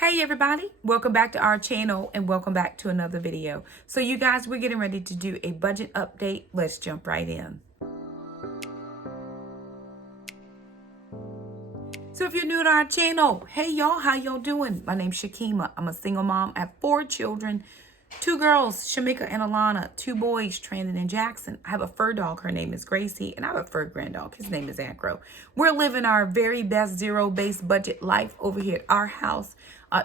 Hey everybody, welcome back to our channel and welcome back to another video. So you guys, we're getting ready to do a budget update. Let's jump right in. So if you're new to our channel, hey y'all, how y'all doing? My name's Shakema. I'm a single mom. I have 4 children, 2 girls, Shamika and Alana, 2 boys, Trandon and Jackson. I have a fur dog. Her name is Gracie, and I have a fur grand dog. His name is Acro. We're living our very best zero-based budget life over here at our house.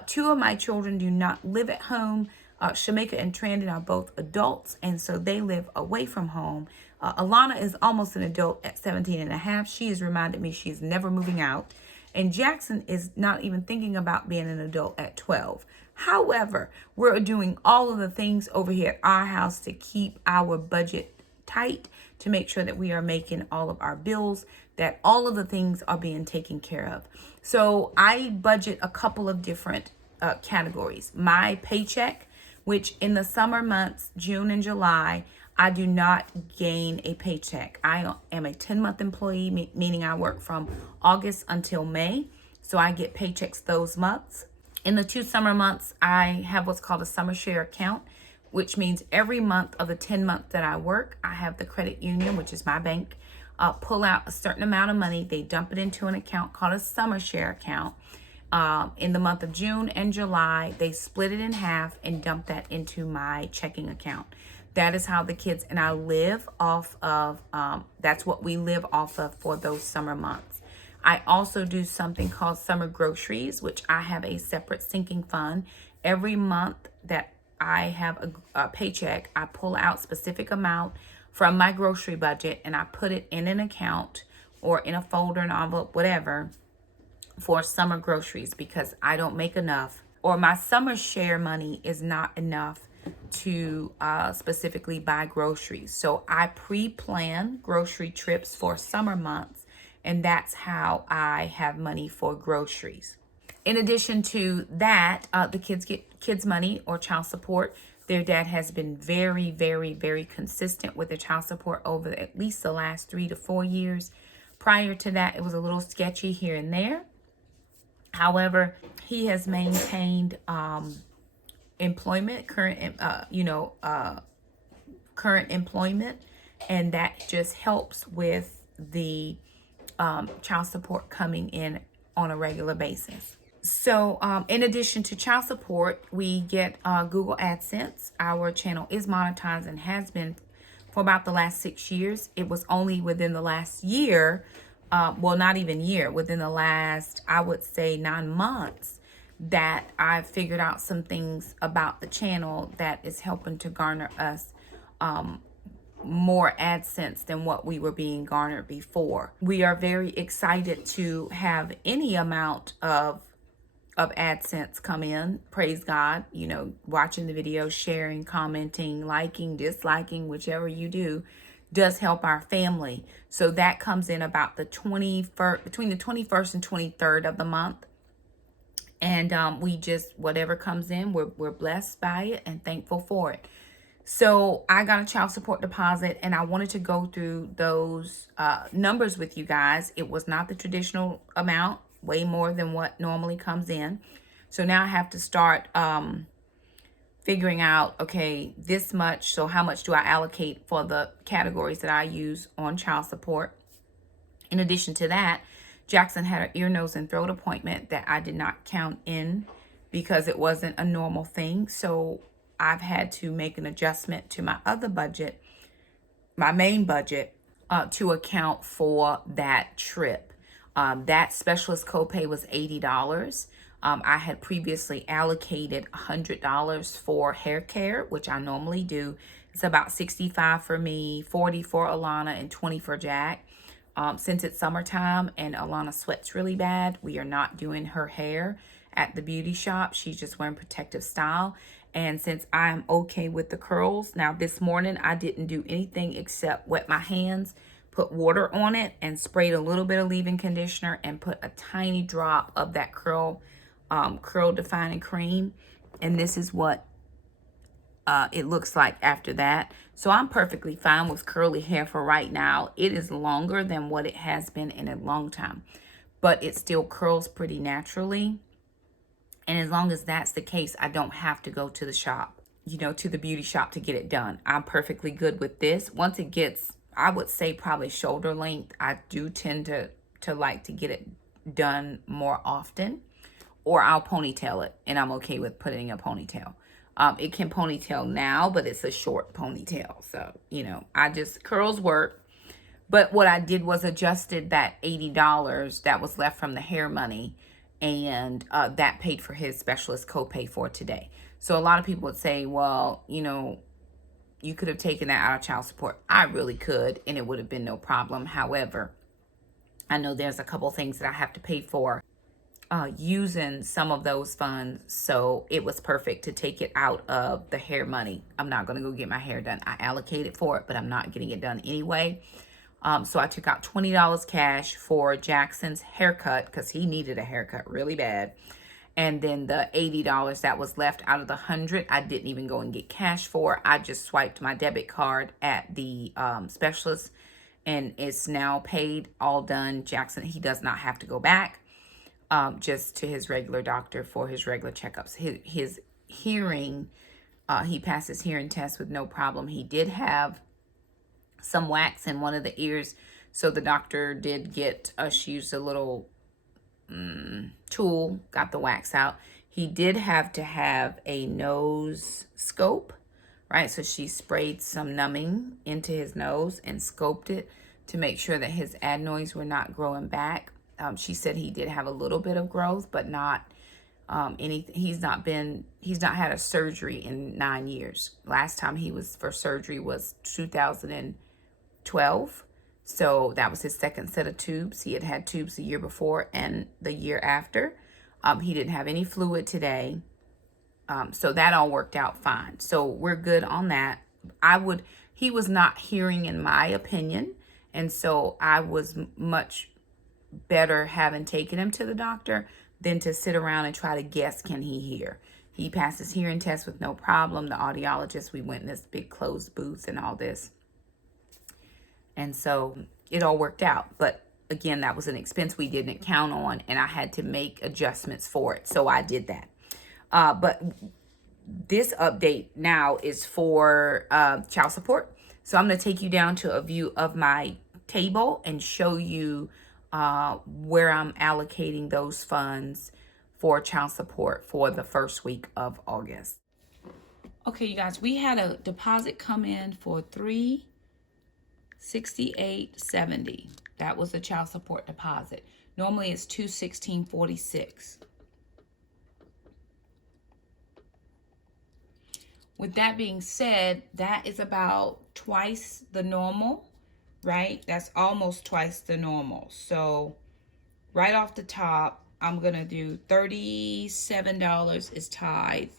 2 of my children do not live at home. Shamika and Trandon are both adults, and so they live away from home. Alana is almost an adult at 17 and a half. She has reminded me she's never moving out. And Jackson is not even thinking about being an adult at 12. However, we're doing all of the things over here at our house to keep our budget tight, to make sure that we are making all of our bills, that all of the things are being taken care of. So I budget a couple of different categories. My paycheck, which in the summer months, June and July, I do not gain a paycheck. I am a 10-month employee, meaning I work from August until May. So I get paychecks those months. In the 2 summer months, I have what's called a summer share account, which means every month of the 10 months that I work, I have the credit union, which is my bank, pull out a certain amount of money. They dump it into an account called a summer share account. In the month of June and July, they split it in half and dump that into my checking account. That is how the kids and I live off of, that's what we live off of for those summer months. I also do something called summer groceries, which I have a separate sinking fund. Every month that I have a paycheck, I pull out specific amount from my grocery budget and I put it in an account or in a folder, an envelope, whatever, for summer groceries because I don't make enough, or my summer share money is not enough to specifically buy groceries. So I pre-plan grocery trips for summer months, and that's how I have money for groceries. In addition to that, the kids get kids money or child support. Their dad has been very, very, very consistent with the child support over at least the last 3 to 4 years. Prior to that, it was a little sketchy here and there. However, he has maintained employment, current employment, and that just helps with the child support coming in on a regular basis. So in addition to child support, we get Google AdSense. Our channel is monetized and has been for about the last 6 years. It was only within the last year, well, not even year, within the last, I would say 9 months, that I figured out some things about the channel that is helping to garner us more AdSense than what we were being garnered before. We are very excited to have any amount of AdSense come in. Praise God. You know, watching the video, sharing, commenting, liking, disliking, whichever you do, does help our family. So that comes in about the 21st, between the 21st and 23rd of the month. And we just, whatever comes in, we're blessed by it and thankful for it. So I got a child support deposit, and I wanted to go through those numbers with you guys. It was not the traditional amount, way more than what normally comes in. So now I have to start figuring out, okay, this much. So how much do I allocate for the categories that I use on child support? In addition to that, Jackson had an ear, nose, and throat appointment that I did not count in because it wasn't a normal thing. So I've had to make an adjustment to my other budget, my main budget, to account for that trip. That specialist copay was $80. I had previously allocated $100 for hair care, which I normally do. It's about $65 for me, $40 for Alana, and $20 for Jack. Since it's summertime and Alana sweats really bad, we are not doing her hair at the beauty shop. She's just wearing protective style. And since I'm okay with the curls, now this morning I didn't do anything except wet my hands, put water on it, and sprayed a little bit of leave-in conditioner and put a tiny drop of that curl defining cream. And this is what it looks like after that. So I'm perfectly fine with curly hair for right now. It is longer than what it has been in a long time, but it still curls pretty naturally. And as long as that's the case, I don't have to go to the shop, to the beauty shop to get it done. I'm perfectly good with this. Once it gets, I would say probably shoulder length, I do tend to like to get it done more often, or I'll ponytail it, and I'm okay with putting a ponytail. It can ponytail now, but it's a short ponytail. So, curls work. But what I did was adjusted that $80 that was left from the hair money, and that paid for his specialist copay for today. So a lot of people would say, well, you could have taken that out of child support. I really could, and it would have been no problem. However, I know there's a couple things that I have to pay for using some of those funds, so it was perfect to take it out of the hair money. I'm not going to go get my hair done. I allocated for it, but I'm not getting it done anyway. So I took out $20 cash for Jackson's haircut because he needed a haircut really bad. And then the $80 that was left out of the $100, I didn't even go and get cash for. I just swiped my debit card at the specialist, and it's now paid, all done. Jackson, he does not have to go back. Just to his regular doctor for his regular checkups. His hearing, he passed his hearing test with no problem. He did have some wax in one of the ears, so the doctor did get, she used a little tool, got the wax out. He did have to have a nose scope, right? So she sprayed some numbing into his nose and scoped it to make sure that his adenoids were not growing back. She said he did have a little bit of growth, but not anything. He's not had a surgery in 9 years. Last time he was for surgery was 2012. So that was his second set of tubes. He had had tubes the year before and the year after. He didn't have any fluid today. So that all worked out fine. So we're good on that. He was not hearing, in my opinion. And so I was much better having taken him to the doctor than to sit around and try to guess, can he hear? He passed his hearing test with no problem. The audiologist, we went in this big closed booth and all this. And so it all worked out. But again, that was an expense we didn't count on, and I had to make adjustments for it. So I did that. But this update now is for child support. So I'm going to take you down to a view of my table and show you where I'm allocating those funds for child support for the first week of August. Okay, you guys, we had a deposit come in for $368.70. That was the child support deposit. Normally it's $216.46. With that being said, that is about twice the normal. Right? That's almost twice the normal. So right off the top, I'm going to do $37 is tithe.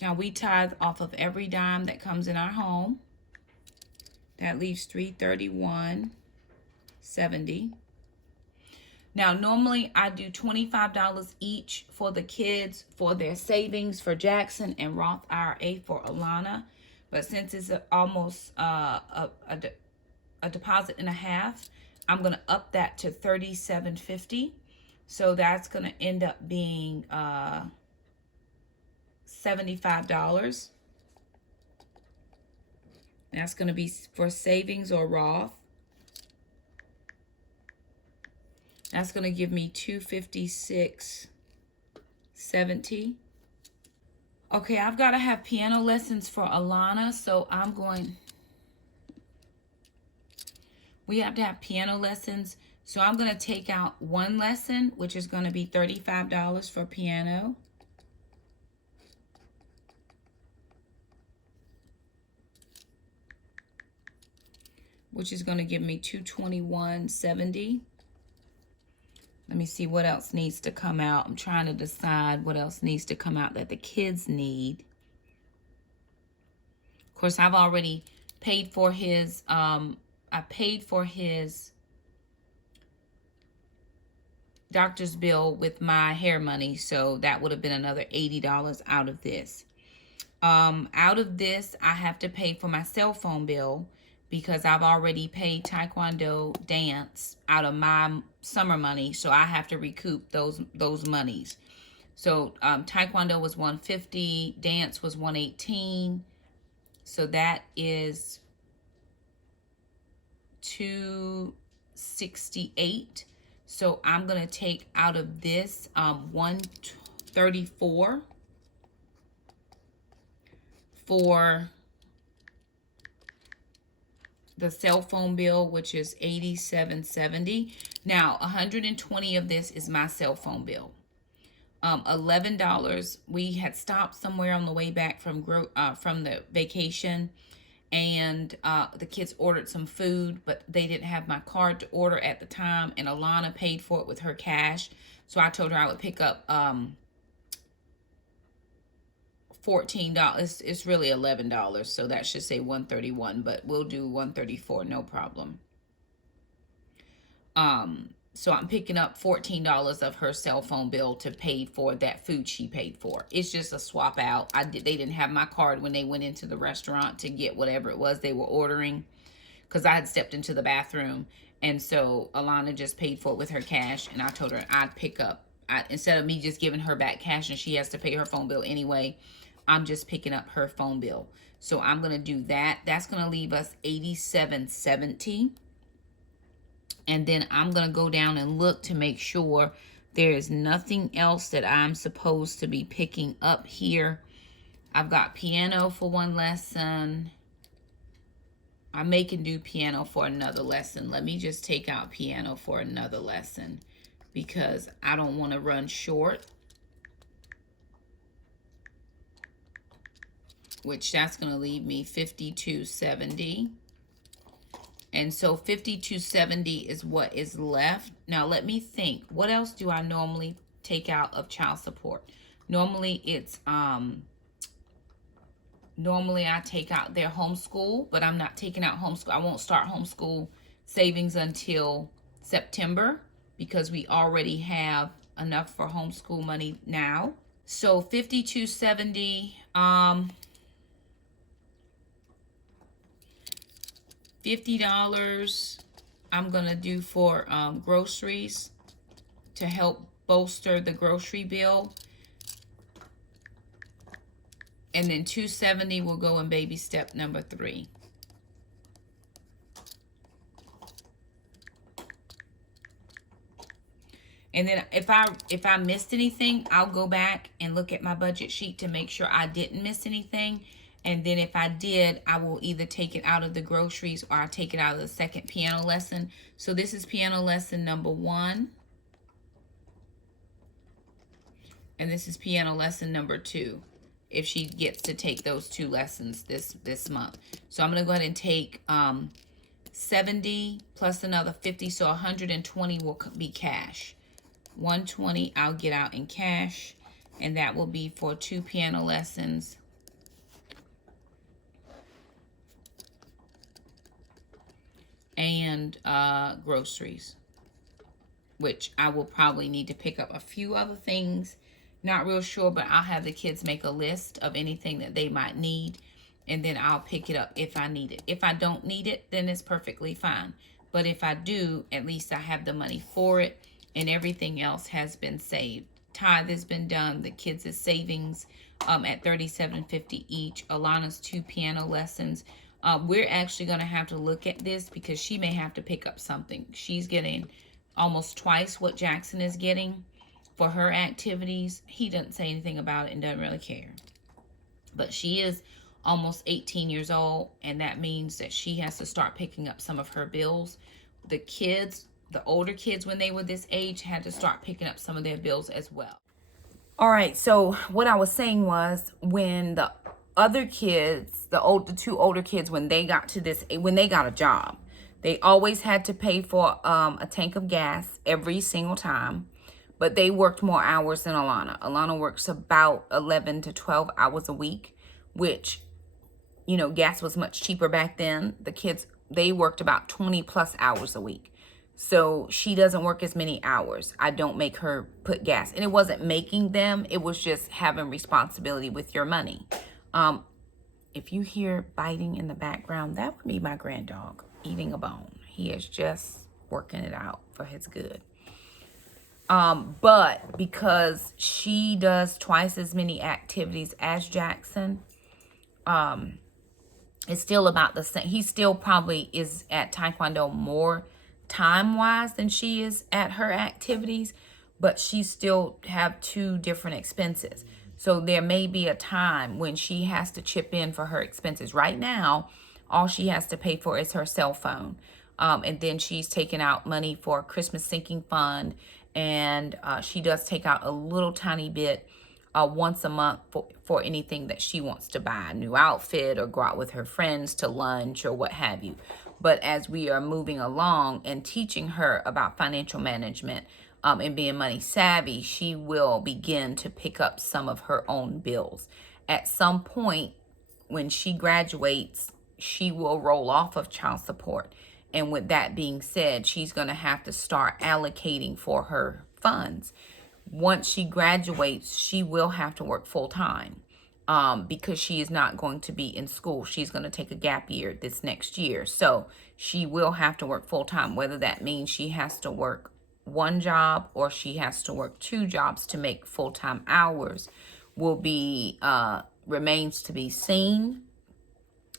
Now we tithe off of every dime that comes in our home. That leaves $331.70. Now normally I do $25 each for the kids for their savings for Jackson and Roth IRA for Alana. But since it's almost a deposit and a half, I'm going to up that to $37.50. So that's going to end up being $75. That's going to be for savings or Roth. That's going to give me $256.70. Okay, I've got to have piano lessons for Alana, so we have to have piano lessons. So I'm going to take out one lesson, which is going to be $35 for piano. Which is going to give me $221.70. Let me see what else needs to come out. I'm trying to decide what else needs to come out that the kids need. Of course, I've already paid for his, doctor's bill with my hair money. So that would have been another $80 out of this. Out of this, I have to pay for my cell phone bill because I've already paid Taekwondo dance out of my summer money, so I have to recoup those monies. So Taekwondo was $150, dance was $118, so that is $268. So I'm gonna take out of this $134 for the cell phone bill, which is $87.70. Now, $120 of this is my cell phone bill. $11. We had stopped somewhere on the way back from the vacation, and the kids ordered some food, but they didn't have my card to order at the time, and Alana paid for it with her cash. So I told her I would pick up $14. It's really $11, so that should say $131, but we'll do $134, no problem. So I'm picking up $14 of her cell phone bill to pay for that food she paid for. It's just a swap out. They didn't have my card when they went into the restaurant to get whatever it was they were ordering, because I had stepped into the bathroom, and so Alana just paid for it with her cash, and I told her I'd pick up. Instead of me just giving her back cash and she has to pay her phone bill anyway, I'm just picking up her phone bill. So I'm going to do that. That's going to leave us $87.70. And then I'm going to go down and look to make sure there is nothing else that I'm supposed to be picking up here. I've got piano for one lesson. I may can do piano for another lesson. Let me just take out piano for another lesson because I don't want to run short. Which that's going to leave me $52.70. And so $52.70 is what is left. Now let me think. What else do I normally take out of child support? Normally it's normally I take out their homeschool, but I'm not taking out homeschool. I won't start homeschool savings until September because we already have enough for homeschool money now. So $52.70, $50 I'm gonna do for groceries to help bolster the grocery bill, and then $270 will go in baby step number 3. And then if I missed anything, I'll go back and look at my budget sheet to make sure I didn't miss anything. And then if I did, I will either take it out of the groceries or I'll take it out of the second piano lesson. So this is piano lesson number 1. And this is piano lesson number 2. If she gets to take those 2 lessons this month. So I'm going to go ahead and take 70 plus another 50. So 120 will be cash. 120 I'll get out in cash. And that will be for 2 piano lessons. And groceries, which I will probably need to pick up a few other things. Not real sure, but I'll have the kids make a list of anything that they might need, and then I'll pick it up if I need it. If I don't need it, then it's perfectly fine. But if I do, at least I have the money for it, and everything else has been saved. Tithe has been done. The kids' savings at $37.50 each. Alana's 2 piano lessons. We're actually going to have to look at this because she may have to pick up something. She's getting almost twice what Jackson is getting for her activities. He doesn't say anything about it and doesn't really care. But she is almost 18 years old, and that means that she has to start picking up some of her bills. The kids, the older kids when they were this age, had to start picking up some of their bills as well. All right, so what I was saying was when the other kids, the 2 older kids, when they got a job, they always had to pay for a tank of gas every single time, but they worked more hours than Alana. Alana works about 11 to 12 hours a week, which, you know, gas was much cheaper back then. The kids, they worked about 20 plus hours a week. So she doesn't work as many hours. I don't make her put gas. And it wasn't making them, it was just having responsibility with your money. If you hear biting in the background, that would be my grand dog eating a bone. He is just working it out for his good. But because she does twice as many activities as Jackson, it's still about the same. He still probably is at Taekwondo more time-wise than she is at her activities, but she still have two different expenses. So there may be a time when she has to chip in for her expenses. Right now, all she has to pay for is her cell phone. And then she's taking out money for a Christmas sinking fund. And she does take out a little tiny bit once a month for anything that she wants to buy, a new outfit or go out with her friends to lunch or what have you. But as we are moving along and teaching her about financial management and being money savvy, she will begin to pick up some of her own bills. At some point, when she graduates, she will roll off of child support. And with that being said, she's going to have to start allocating for her funds. Once she graduates, she will have to work full time because she is not going to be in school. She's going to take a gap year this next year. So she will have to work full time, whether that means she has to work one job or she has to work two jobs to make full-time hours will be remains to be seen.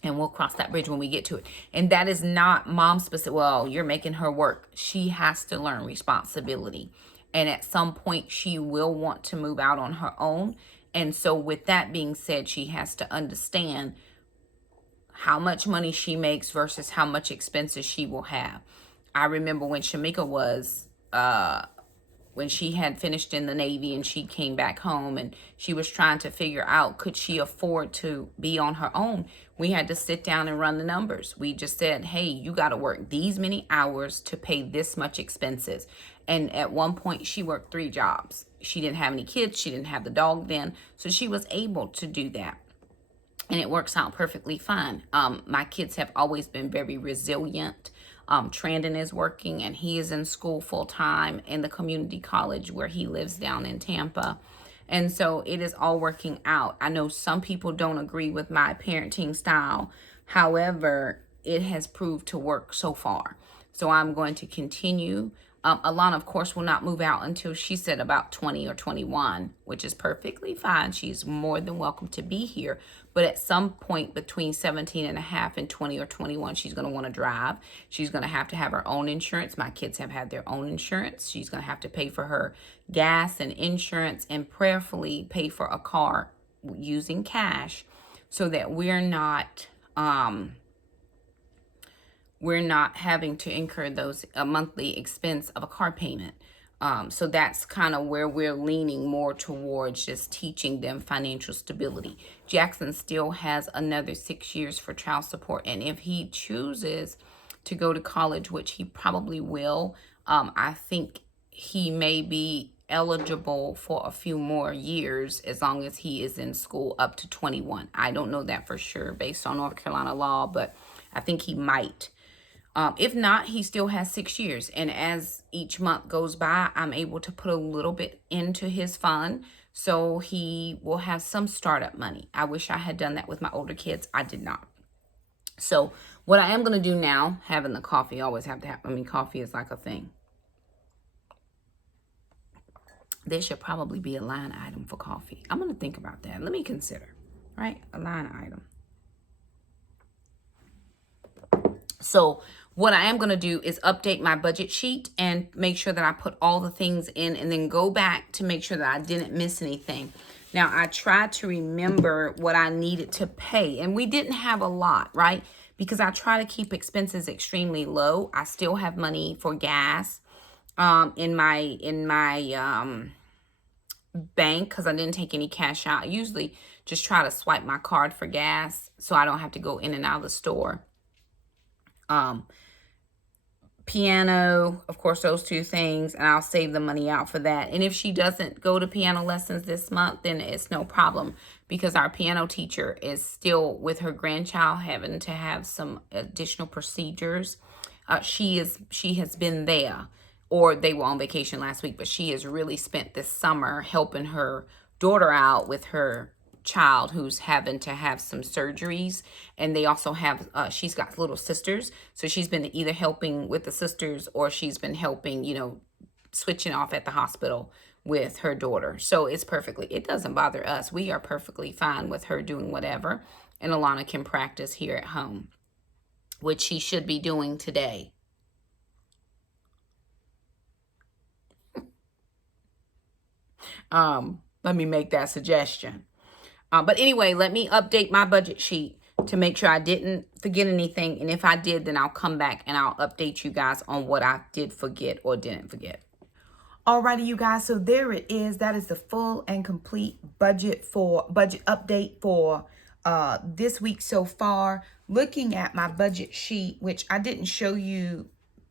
And we'll cross that bridge when we get to it. And that is not mom specific. Well, you're making her work. She has to learn responsibility. And at some point, she will want to move out on her own. And so with that being said, she has to understand how much money she makes versus how much expenses she will have. I remember when Shamika was, when she had finished in the Navy and she came back home and she was trying to figure out, could she afford to be on her own? We had to sit down and run the numbers. We just said, hey, you got to work these many hours to pay this much expenses. And at one point she worked 3 jobs. She didn't have any kids. She didn't have the dog then. So she was able to do that. And it works out perfectly fine. My kids have always been very resilient. Trandon is working and he is in school full time in the community college where he lives down in Tampa. And so it is all working out. I know some people don't agree with my parenting style. However, it has proved to work so far. So I'm going to continue. Alana, of course, will not move out until she said about 20 or 21, which is perfectly fine. She's more than welcome to be here. But at some point between 17 and a half and 20 or 21, she's going to want to drive. She's going to have her own insurance. My kids have had their own insurance. She's going to have to pay for her gas and insurance and prayerfully pay for a car using cash so that we're not having to incur those a monthly expense of a car payment. So that's kind of where we're leaning more towards just teaching them financial stability. Jackson still has another 6 years for child support. And if he chooses to go to college, which he probably will, I think he may be eligible for a few more years as long as he is in school up to 21. I don't know that for sure based on North Carolina law, but I think he might. If not, he still has 6 years. And as each month goes by, I'm able to put a little bit into his fund. So he will have some startup money. I wish I had done that with my older kids. I did not. So what I am going to do now, having the coffee, always have to have, coffee is like a thing. There should probably be a line item for coffee. I'm going to think about that. Let me consider, right? A line item. So what I am going to do is update my budget sheet and make sure that I put all the things in and then go back to make sure that I didn't miss anything. Now, I tried to remember what I needed to pay, and we didn't have a lot, right? Because I try to keep expenses extremely low. I still have money for gas in my bank because I didn't take any cash out. I usually just try to swipe my card for gas so I don't have to go in and out of the store. Piano, of course, those 2 things, and I'll save the money out for that. And if she doesn't go to piano lessons this month, then it's no problem because our piano teacher is still with her grandchild having to have some additional procedures. She has been there, or they were on vacation last week, but she has really spent this summer helping her daughter out with her child who's having to have some surgeries, and they also have she's got little sisters, so she's been either helping with the sisters or she's been helping, you know, switching off at the hospital with her daughter. So it doesn't bother us. We are perfectly fine with her doing whatever, and Alana can practice here at home, which she should be doing today. Let me make that suggestion. But anyway, let me update my budget sheet to make sure I didn't forget anything. And if I did, then I'll come back and I'll update you guys on what I did forget or didn't forget. Alrighty, you guys. So there it is. That is the full and complete budget update for this week so far. Looking at my budget sheet, which I didn't show you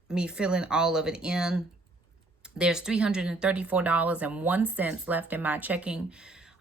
me filling all of it in. There's $334.01 left in my checking.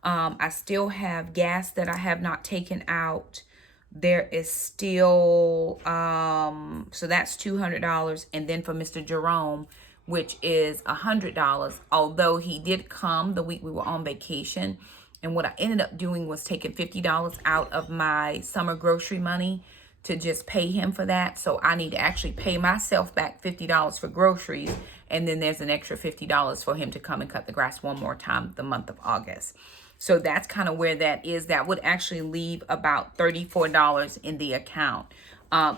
I still have gas that I have not taken out. There is still, so that's $200. And then for Mr. Jerome, which is $100, although he did come the week we were on vacation. And what I ended up doing was taking $50 out of my summer grocery money to just pay him for that. So I need to actually pay myself back $50 for groceries. And then there's an extra $50 for him to come and cut the grass one more time the month of August. So that's kind of where that is. That would actually leave about $34 in the account.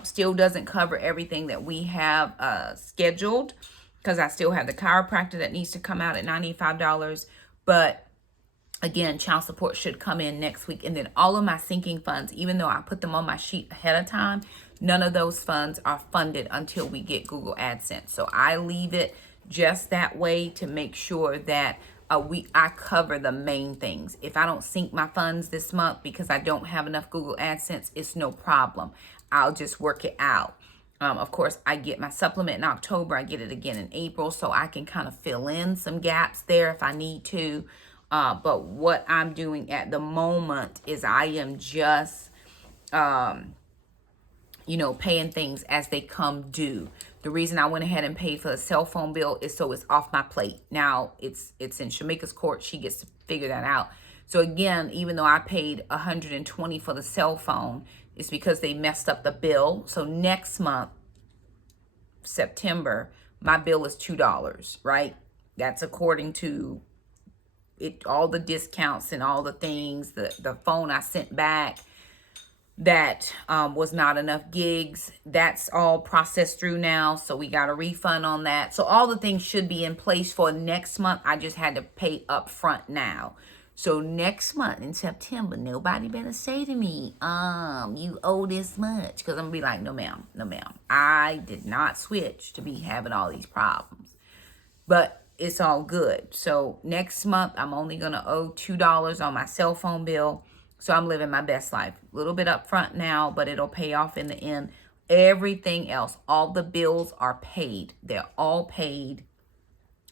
Still doesn't cover everything that we have scheduled, because I still have the chiropractor that needs to come out at $95. But again, child support should come in next week. And then all of my sinking funds, even though I put them on my sheet ahead of time, none of those funds are funded until we get Google AdSense. So I leave it just that way to make sure that I cover the main things. If I don't sink my funds this month because I don't have enough Google AdSense, it's no problem. I'll just work it out. Of course, I get my supplement in October. I get it again in April, so I can kind of fill in some gaps there if I need to. But what I'm doing at the moment is I am just, you know, paying things as they come due. The reason I went ahead and paid for the cell phone bill is so it's off my plate. Now it's in Shamika's court. She gets to figure that out. So again, even though I paid $120 for the cell phone, it's because they messed up the bill. So next month, September, my bill is $2, right? That's according to it, all the discounts and all the things, the phone I sent back that was not enough gigs. That's all processed through now. So we got a refund on that. So all the things should be in place for next month. I just had to pay up front now. So next month in September, nobody better say to me, you owe this much. Because I'm going to be like, no, ma'am. No, ma'am. I did not switch to be having all these problems. But it's all good. So next month, I'm only going to owe $2 on my cell phone bill. So I'm living my best life. A little bit up front now, but it'll pay off in the end. Everything else, all the bills are paid. They're all paid.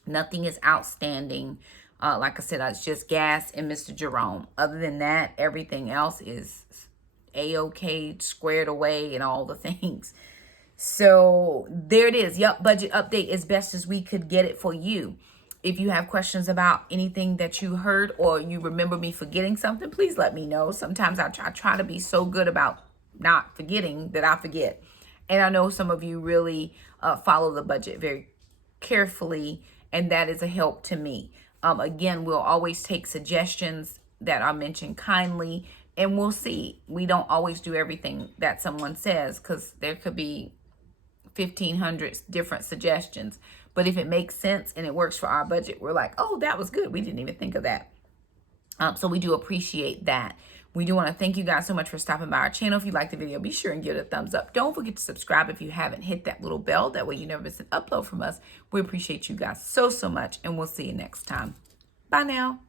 Nothing is outstanding. Like I said, it's just gas and Mr. Jerome. Other than that, everything else is A-OK, squared away, and all the things. So there it is. Yup, budget update as best as we could get it for you. If you have questions about anything that you heard or you remember me forgetting something, please let me know. Sometimes I try to be so good about not forgetting that I forget. And I know some of you really follow the budget very carefully, and that is a help to me. Again, we'll always take suggestions that are mentioned kindly, and we'll see. We don't always do everything that someone says because there could be 1,500 different suggestions. But if it makes sense and it works for our budget, we're like, oh, that was good. We didn't even think of that. So we do appreciate that. We do want to thank you guys so much for stopping by our channel. If you like the video, be sure and give it a thumbs up. Don't forget to subscribe if you haven't. Hit that little bell. That way you never miss an upload from us. We appreciate you guys so much, and we'll see you next time. Bye now.